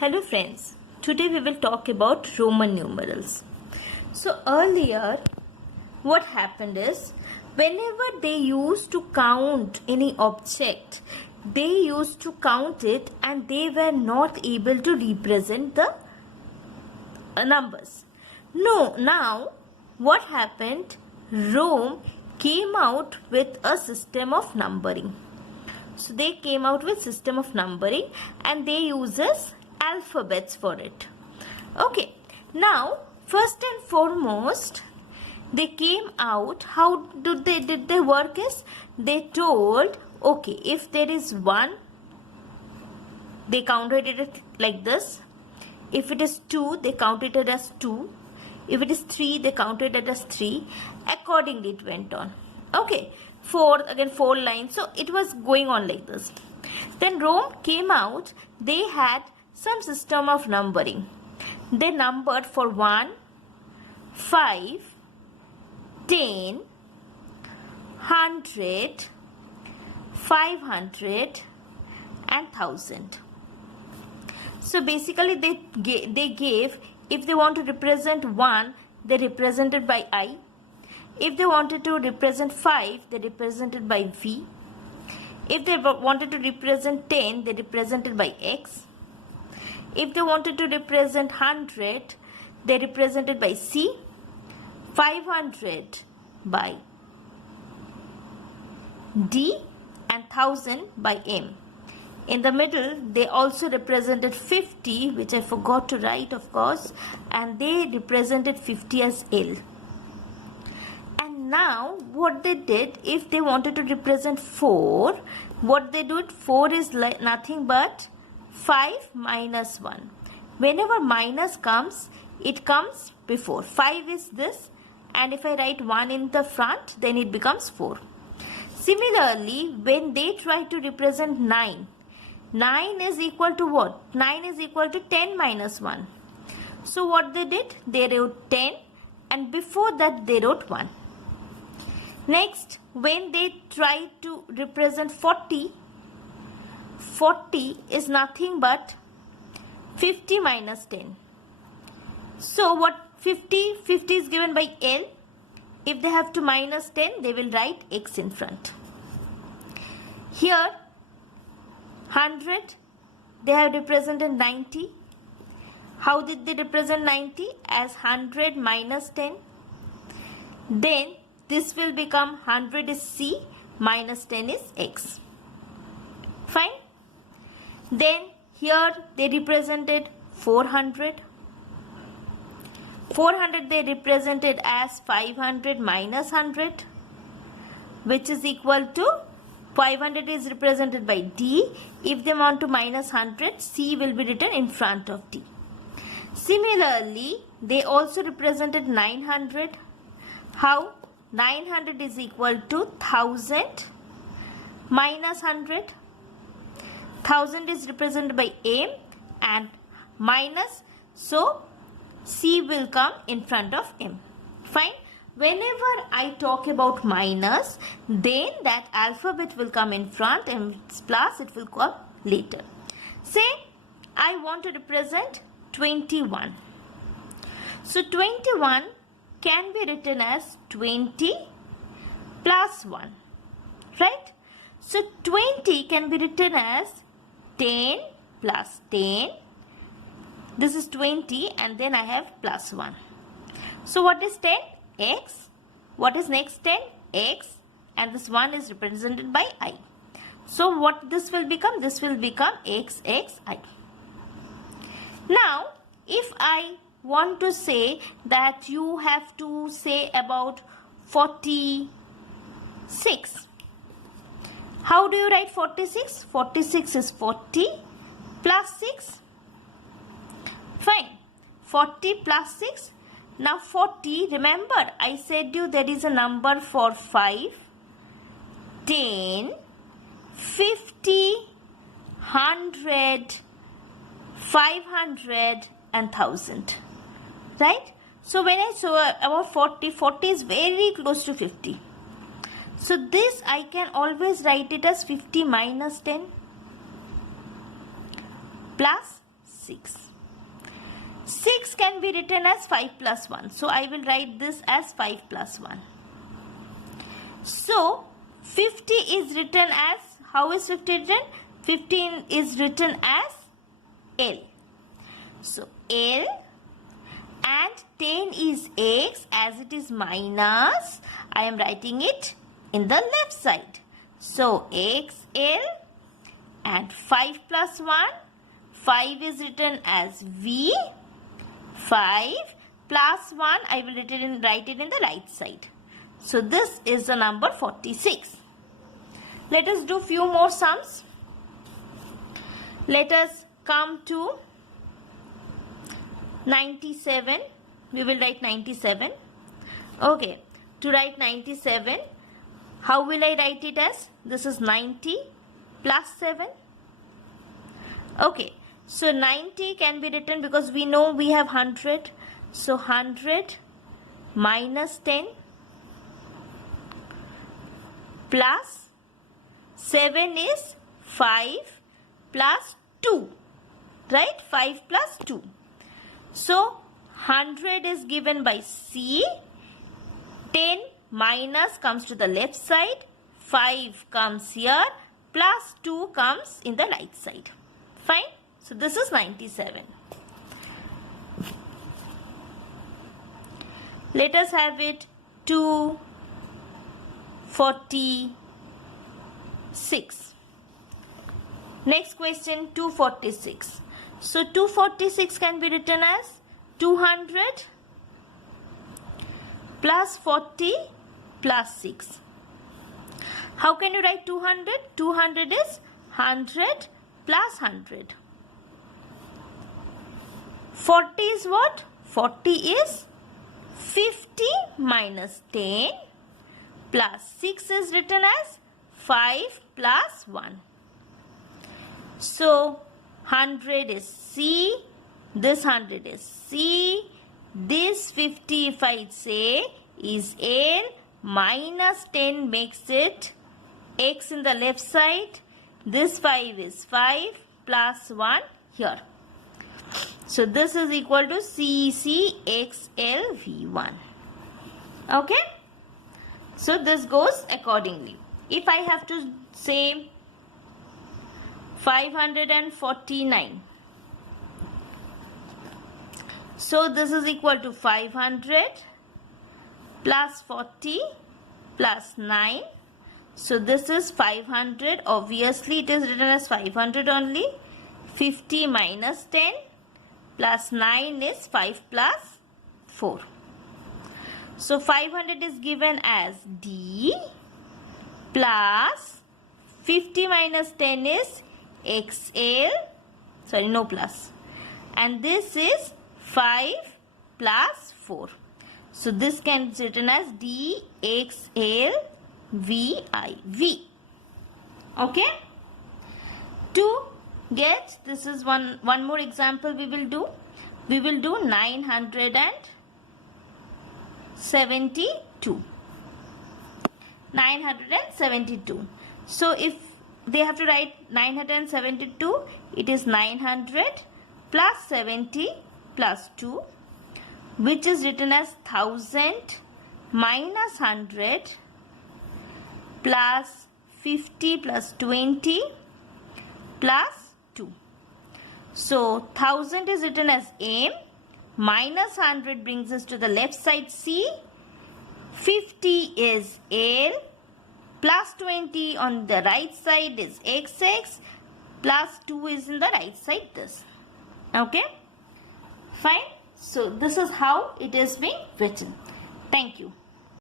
Hello friends, today we will talk about Roman numerals. So earlier what happened is whenever they used to count any object, they used to count it and they were not able to represent the numbers. No, now what happened? Rome came out with a system of numbering. So they came out with system of numbering and they uses alphabets for it. Okay, now first and foremost they came out, how did they work is, they told, okay, if there is 1, they counted it like this. If it is 2, they counted it as 2. If it is 3, they counted it as 3. Accordingly it went on. Okay, 4, again 4 lines. So it was going on like this. Then Rome came out, they had some system of numbering. They numbered for 1, 5, 10, 100, 500 and 1000. So basically they gave, if they want to represent 1, they represented by I. If they wanted to represent 5, they represented by V. If they wanted to represent 10, they represented by X. If they wanted to represent 100, they represented by C. 500 by D and 1000 by M. In the middle, they also represented 50, which I forgot to write, of course, and they represented 50 as L. And now, what they did, if they wanted to represent 4, what they did, 4 is like nothing but 5 minus 1. Whenever minus comes, it comes before. 5 is this, and if I write 1 in the front, then it becomes 4. Similarly, when they try to represent 9, 9 is equal to what? 9 is equal to 10 minus 1. So what they did? They wrote 10 and before that they wrote 1. Next, when they try to represent 40, 40 is nothing but 50 minus 10. So what 50 is given by L. If they have to minus 10, they will write X in front. Here 100, they have represented 90. How did they represent 90? As 100 minus 10. Then this will become 100 is C, minus 10 is X. Fine. Then here they represented 400. 400 they represented as 500 minus 100, which is equal to 500 is represented by D. If they want to minus 100, C will be written in front of D. Similarly, they also represented 900. How? 900 is equal to 1000 minus 100. 1000 is represented by M and minus, so C will come in front of M. Fine. Whenever I talk about minus, then that alphabet will come in front and plus it will come later. Say I want to represent 21. So 21 can be written as 20 plus 1. Right? So 20 can be written as 10 plus 10. This is 20 and then I have plus 1. So what is 10? X. What is next 10? X. And this 1 is represented by I. So what this will become? This will become X, X, I. Now, if I want to say that you have to say about 46. How do you write 46? 46 is 40 plus 6. Fine. 40 plus 6. Now 40, remember I said you there is a number for 5, 10, 50, 100, 500 and 1000. Right? So when I saw about 40, 40 is very close to 50. So this I can always write it as 50 minus 10 plus 6. 6 can be written as 5 plus 1. So I will write this as 5 plus 1. So 50 is written as, how is 50 written? 15 is written as L. So L, and 10 is X, as it is minus, I am writing it in the left side. So XL, and 5 plus 1, 5 is written as V, 5 plus 1, I will write it in the right side. So this is the number 46. Let us do few more sums. Let us come to 97. We will write 97. Okay, to write 97, how will I write it as? This is 90 plus 7. Okay, so 90 can be written, because we know we have 100. So 100 minus 10 plus 7 is 5 plus 2. Right? 5 plus 2. So 100 is given by C. 10 minus comes to the left side. 5 comes here. Plus 2 comes in the right side. Fine? So this is 97. Let us have it 246. Next question, 246. So 246 can be written as 200 plus 40 plus 6. How can you write 200? 200 is 100 plus 100. 40 is what? 40 is 50 minus 10 plus 6 is written as 5 plus 1. So 100 is C, this 100 is C, this 50 if I say is L, minus 10 makes it X in the left side, this 5 is 5 plus 1 here. So this is equal to CCXLV1. Okay? So this goes accordingly. If I have to say 549. So this is equal to 500 plus 40 plus 9. So this is 500. Obviously it is written as 500 only. 50 minus 10 plus 9 is 5 plus 4. So 500 is given as D plus 50 minus 10 is XL, sorry, no plus, and this is 5 plus 4. So this can be written as DXLVIV. Okay? To get, this is one more example we will do. We will do 972. 972. So if they have to write 972, it is 900 plus 70 plus 2, which is written as 1000 minus 100 plus 50 plus 20 plus 2. So 1000 is written as M, minus 100 brings us to the left side C, 50 is L, plus 20 on the right side is XX, plus 2 is in the right side this. Okay? Fine? So this is how it is being written. Thank you.